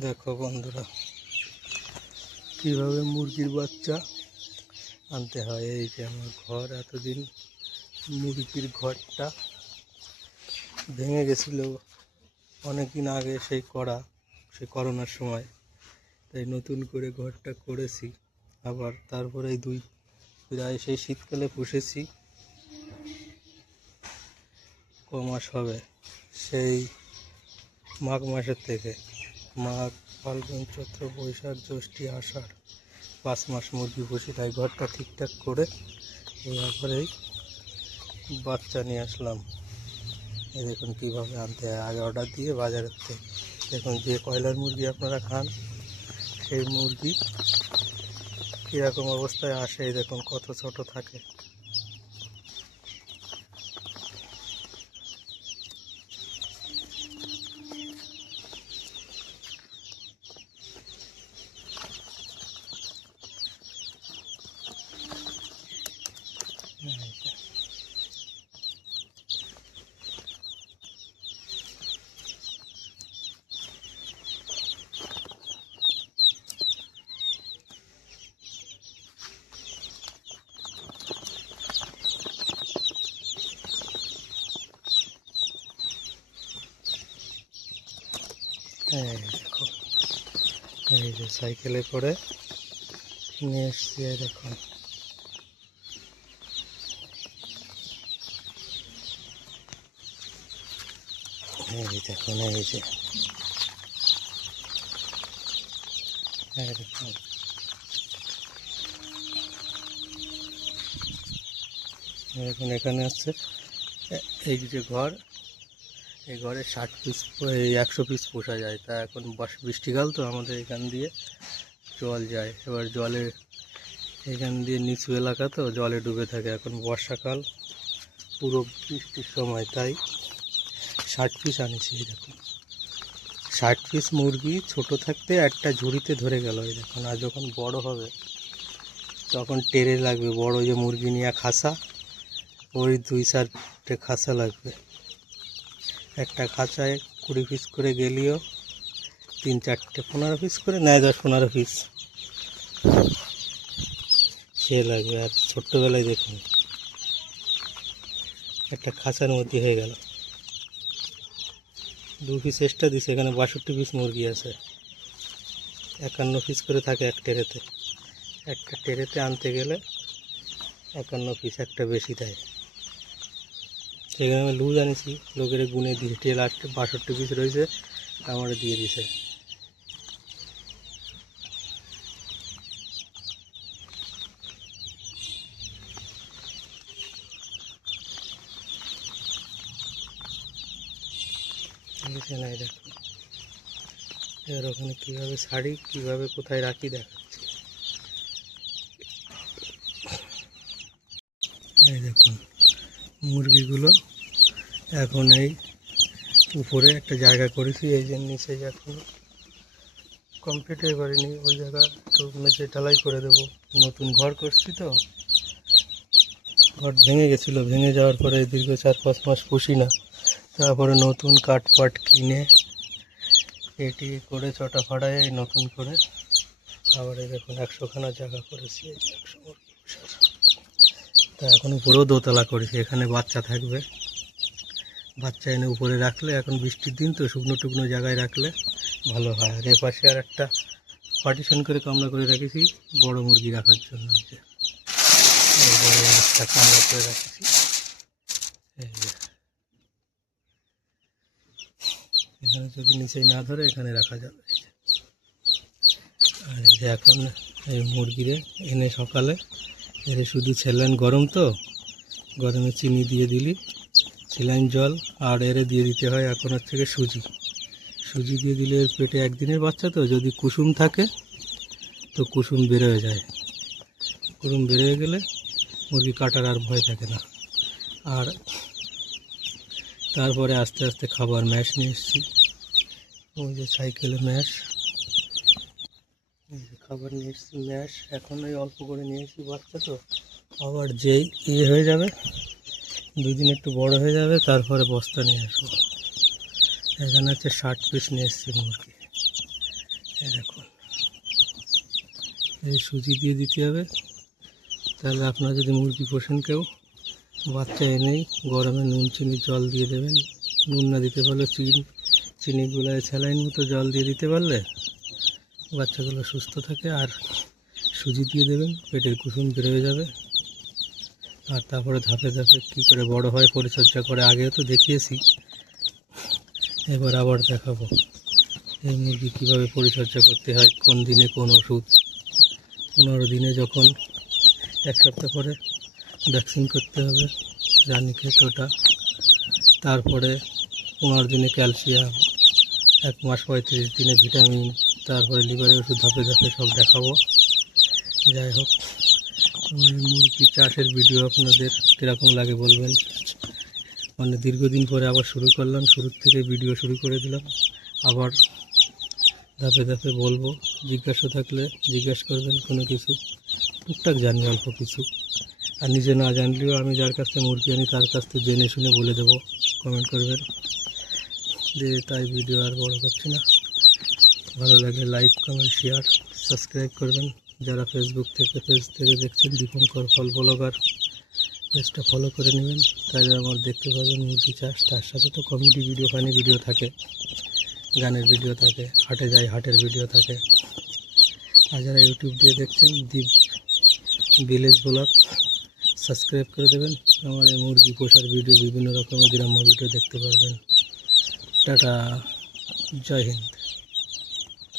দেখো বন্ধুরা, কিভাবে মুরগির বাচ্চা আনতে হয়। এই যে আমার ঘর, এতদিন মুরগির ঘরটা ভেঙে গেছিল অনেকদিন আগে, সেই করোনার সময়। তাই নতুন করে ঘরটা করেছি আবার। তারপরে প্রায় সেই শীতকালে পুষেছি, কমাস হবে সেই মাঘ মাসের থেকে। মাঘ, ফাল্গুন, চৈত্র, বৈশাখ, জ্যৈষ্ঠ, আষাঢ় 5 মাস মুরগি পুষি। তাই ঘরটা ঠিকঠাক করে তারপরেই বাচ্চা নিয়ে আসলাম। এই দেখুন কীভাবে আনতে হয়। আগে অর্ডার দিয়ে বাজারের থেকে দেখুন, যে কয়লার মুরগি আপনারা খান সেই মুরগি কীরকম অবস্থায় আসে। এই দেখুন কত ছোট থাকে। এই দেখো, এই যে সাইকেলে করে নিয়ে এসছি। দেখুন এই দেখুন, এই যে দেখুন, দেখুন এখানে আছে এই যে ঘর। এই ঘরে 60 পিস 100 পিস পোষা যায়। তা এখন বৃষ্টিকাল তো আমাদের এখান দিয়ে জল যায়। এবার জলে এখান দিয়ে নিচু এলাকা তো জলে ডুবে থাকে। এখন বর্ষাকাল, পুরো বৃষ্টির সময়, তাই 60 পিস আনিছি। এই দেখুন 60 পিস মুরগি ছোট থাকতে একটা ঝুড়িতে ধরে গেল। এই দেখুন, আর যখন বড় হবে তখন টেরে লাগবে। বড় যে মুরগি নিয়ে খাসা, ওই 2-4টে খাসা লাগবে। একটা খাঁচায় 20 পিস করে গেলেও 3-4টে 15 পিস করে নেয়, 10-15 পিস সে লাগবে। আর ছোট্টবেলায় দেখুন একটা খাঁচার মধ্যে হয়ে গেল। 2 পিস এক্সট্রা দিছে। এখানে 62 পিস মুরগি আছে। 51 পিস করে থাকে এক টেরেতে। একটা টেরেতে আনতে গেলে 51 পিস, একটা বেশি দেয়। সেখানে আমি লুজ আনিছি, লোকের গুনে দিয়ে টেল 62 পিস রয়েছে, আমার দিয়ে দিছে। নাই দেখো, এবার ওখানে কীভাবে ছাড়ি, কীভাবে কোথায় রাখি দেখাচ্ছি। এই দেখুন মুরগিগুলো এখন এই উপরে একটা জায়গা করেছি। এই যে নিচে এখন কমপ্লিট করিনি, ওই জায়গা একটু মেঝে ঢালাই করে দেবো। নতুন ঘর করছি তো, ঘর ভেঙে গেছিলো। ভেঙে যাওয়ার পরে দীর্ঘ 4-5 মাস পুষি না। তারপরে নতুন কাঠপাট কিনে এটি করে চটা ফাড়ায় নতুন করে আবার এই দেখুন 100খানা জায়গা করেছি। এই যে 100 মুরগি পোষার। তা এখন উপরেও দোতলা করেছি, এখানে বাচ্চা থাকবে। বাচ্চা এনে উপরে রাখলে, এখন বৃষ্টির দিন তো শুকনো টুকনো জায়গায় রাখলে ভালো হয়। আর এপাশে আর একটা পার্টিশন করে কামড়া করে রেখেছি বড় মুরগি রাখার জন্য। এই যে একটা কামড়া করে রাখেছি। এই যে এখানে যদি নিচেই না ধরে এখানে রাখা যাবে। আর এই যে এখন এই মুরগিরে এনে সকালে এর শুধু স্যালাইন, গরম তো গরমে চিনি দিয়ে দিলি, স্যালাইন জল, আর এরে দিয়ে দিতে হয় এখন হচ্ছে সুজি দিয়ে দিলে এর পেটে একদিনের বাচ্চা তো, যদি কুসুম থাকে তো কুসুম বেরোয় যায়। কুসুম বেরোয় গেলে মুরগি কাটার আর ভয় থাকে না। আর তারপরে আস্তে আস্তে খাবার ম্যাশ নিয়ে এসেছি। ওই যে সাইকেলে ম্যাশ, খাবার নিয়ে এসেছি ম্যাশ। এখন এই অল্প করে নিয়ে এসেছি, বাচ্চা তো আবার যেই হয়ে যাবে, 2 দিন একটু বড় হয়ে যাবে, তারপরে বস্তা নিয়ে আসবো। এখানে হচ্ছে 60 পিস নিয়ে এসেছি মুরগি। এই দেখুন, এই সুজি দিয়ে দিতে হবে। তাহলে আপনারা যদি মুরগি পোষেন কেউ, বাচ্চা এনেই গরমে নুন চিনি জল দিয়ে দেবেন। নুন না দিতে পারলে চিনি গুলায় স্যালাইন মতো জল দিয়ে দিতে পারলে বাচ্চাগুলো সুস্থ থাকে। আর সুজি দিয়ে দেবেন, পেটের কুসুম বেরোয় যাবে। আর তারপরে ধাপে ধাপে কী করে বড় হয় পরিচর্যা করে আগেও তো দেখিয়েছি, এবার আবার দেখাবো এই মুরগি কীভাবে পরিচর্যা করতে হয়, কোন দিনে কোন ওষুধ। 15 দিনে যখন 1 সপ্তাহ পরে ভ্যাকসিন করতে হবে রানীক্ষেত ওটা, তারপরে 15 দিনে ক্যালসিয়াম, 1 মাস 35 দিনে ভিটামিন, তারপরে লিভারের ওষুধ ধাপে ধাপে সব দেখাবো। যাই হোক, আমার মুরগি চাষের ভিডিও আপনাদের কীরকম লাগে বলবেন। মানে দীর্ঘদিন পরে আবার শুরু করলাম, শুরুর থেকে ভিডিও শুরু করে দিলাম। আবার ধাপে ধাপে বলবো, জিজ্ঞাসা থাকলে জিজ্ঞাসা করবেন। কোনো কিছু টুকটাক জানি অল্প কিছু, আর নিজে না জানলেও আমি যার কাছ থেকে মুরগি আনি তার কাছ থেকে জেনে শুনে বলে দেবো। কমেন্ট করবেন। যে তাই ভিডিও আর বড় করছি না। ভালো লাগলে লাইক কমেন্ট শেয়ার সাবস্ক্রাইব করবেন। যারা পেজ থেকে দেখছেন, দীপঙ্কর ফল ব্লগার পেজটা ফলো করে নেবেন। তাহলে আমার দেখতে পাবেন মুরগি চাষ, তার সাথে তো কমেডি ভিডিও, ফানি ভিডিও থাকে, গানের ভিডিও থাকে, হাটে যাই হাটের ভিডিও থাকে। আর যারা ইউটিউব দিয়ে দেখছেন, দীপ ভিলেজ ব্লগ সাবস্ক্রাইব করে দেবেন। আমার এই মুরগি পোষার ভিডিও, বিভিন্ন রকমের গ্রাম্য ভিডিও দেখতে পারবেন। টাটা, জয় হিন্দ।